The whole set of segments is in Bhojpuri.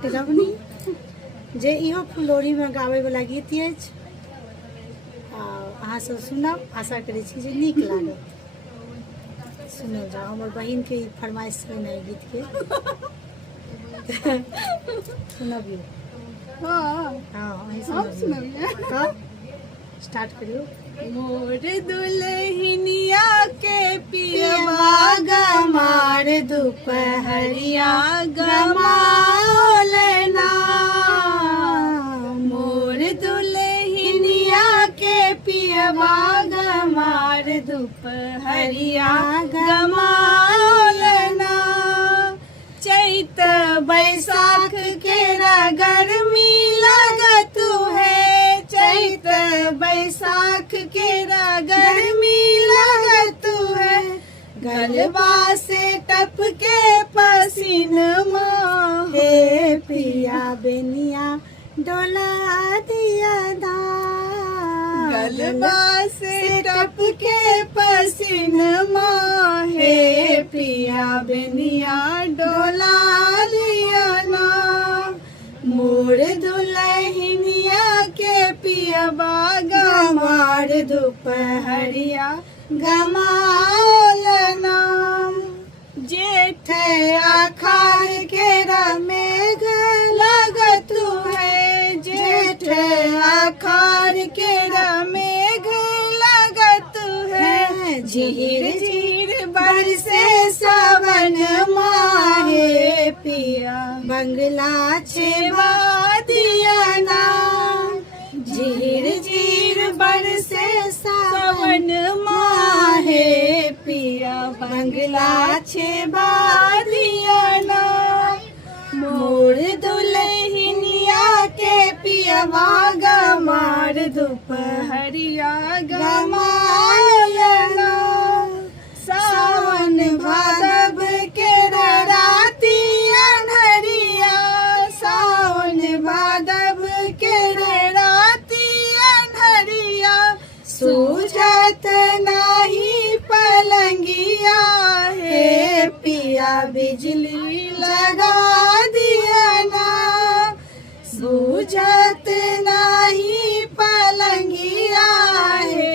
जे इहो फुलौरी में गावे वाला गीत अछि अहाँ सब सुनब, आशा करै छी जे नीक लागत। सुनौ जा हमर बहिन के फरमाइश है गीत के सुनबियो। हाँ सुनबियो। स्टार्ट करियो। मोर दुल्हनिया के पियवा गमार दुपहरिया गमालना। मोर दुल्हनिया के पियवा गमार दुपहरिया गमालना। चैत बैसाख के गर्मी लगत है, चैत बैसाख के गर्मी लगत है। गलबा से टपके पसीनमा, हे पिया बेनिया डोला दिया दा। गलबा से टपके पसीनमा, हे पिया बेनिया डोला दिया ना। मोर दुल्हनिया के पियवा गमार दुपहरिया गमालना। जेठ आखार के मेघ लगत है, जेठ आखार के मेघ लगत है। झीर झीर बरसे सावन माहे, पिया बंगला छेवा दिया ना। झीर झीर बरसे सावन माहे, पिया बंगला छेवा दिया ना। मोर दुल्हनिया के पियवा गमार दुपहरिया गमालना। सावन भादव के राती अन्हरिया, सावन भादव के राती अन्हरिया। सूझत नाही पलंगिया, हे पिया बिजली लगा दिया ना। सूझत नाही पलंगिया, हे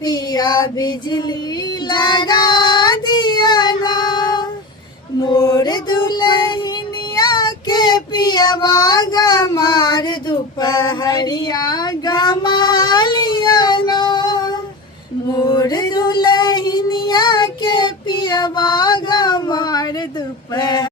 पिया बिजली लगा दिया ना। मोर दुल्हनिया के पियवा गमार दुपहरिया गमालिया ना। मोर दुल्हनिया के पियवा गमार दुपहरिया